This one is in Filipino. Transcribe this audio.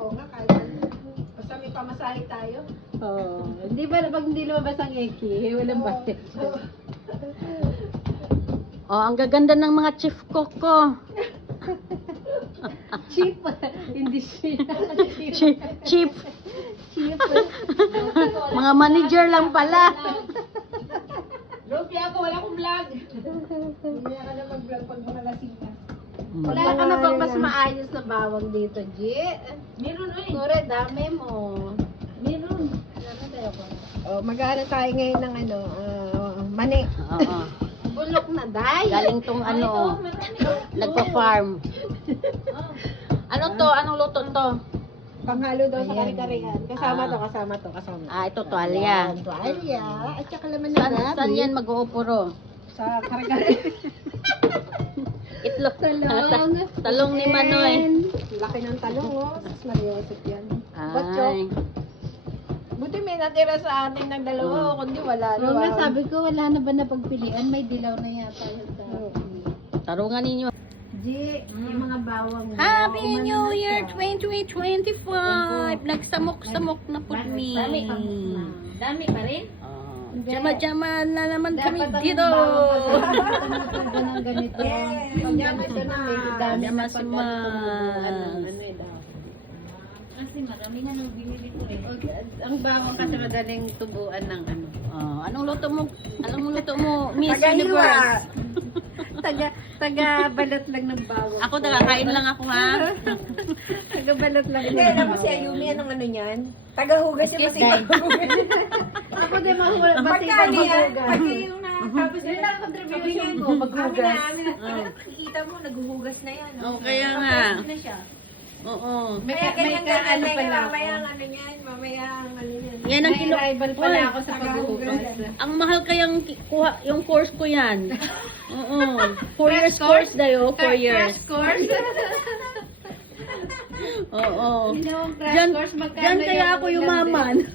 Oo nga, kahit basta may pamasahe tayo. Oo. Hindi ba pag hindi lumabas ang eki, walang bayad. Oh, ang gaganda ng mga chief cook ko. Cheap. Hindi cheap. Chief. Cheap. Mga manager lang pala. Lupi ako, wala akong vlog. Hindi ka na mag-vlog pag makalasing ka. Wala ka na bang mas maayos na bawang dito, G? Meron eh. Kore, dami mo. Meron. Ano tayo ko? Oh, mag-aaral tayo ngayon ng mani. Oo. Bulok na, day. Galing tong ano, nagpa-farm. Ano to? Anong luto to? Panghalo daw sa kare-karehan. Kasama to, kasama. Ah, ito tuwalya. Ayan, tuwalya. At saka laman na Saan yan mag-uupuro? Sa kare-karehan. Itlog. Talong. Talong ni Manoy. Laki ng talong, oh. Mas mariosip yan. Botchok. Ay. Buti may natira sa atin ng dalawa, kundi wala. Oo nga, sabi ko, wala na ba na pagpilian? May dilaw na yata yun sa... Tarungan ninyo. G, yung mga bawang mo. Happy umano New na Year siya. 2025! Nagsamok-samok na po mi. Dami pa rin? Jama-jama na naman kami Dapat ang dito. bawang kasi ng ganito. Pag ito na may dami Jama na suma. Kasi marami na nang binili ko eh. Ang bawang kasi madaling tubuan ng ano. Anong luto mo? Anong luto mo? Miss Tagahiwa. Universe. Taga balat lang ng bawang. Ako nakakain lang ako ha. Taga balat lang. Hindi, alam mo si Ayumi, anong ano niyan? Tagahugas siya pati tagahugas. Ako din mahula. Bati Pagka pa ano yan, mahugas. pagka yung nakakapos yun, sabihin ko, maghugas. Nakikita mo, naghuhugas na yan. Oo, kaya nga. Kapag na siya. Oo. Kaya May ganyan ano ganyan, pala ako. mamaya ang ano niyan, mamaya ang ano niyan. Yan ang May kilo. rival pala Hoy, ako sa paghuhugas. ang mahal kayang kuha, yung course ko yan. Oo. 4 years course dayo, 4 years. Crash course? Oo. Hindi naman crash Diyan, course. Magkano diyan kaya yung ako ilan yumaman. din?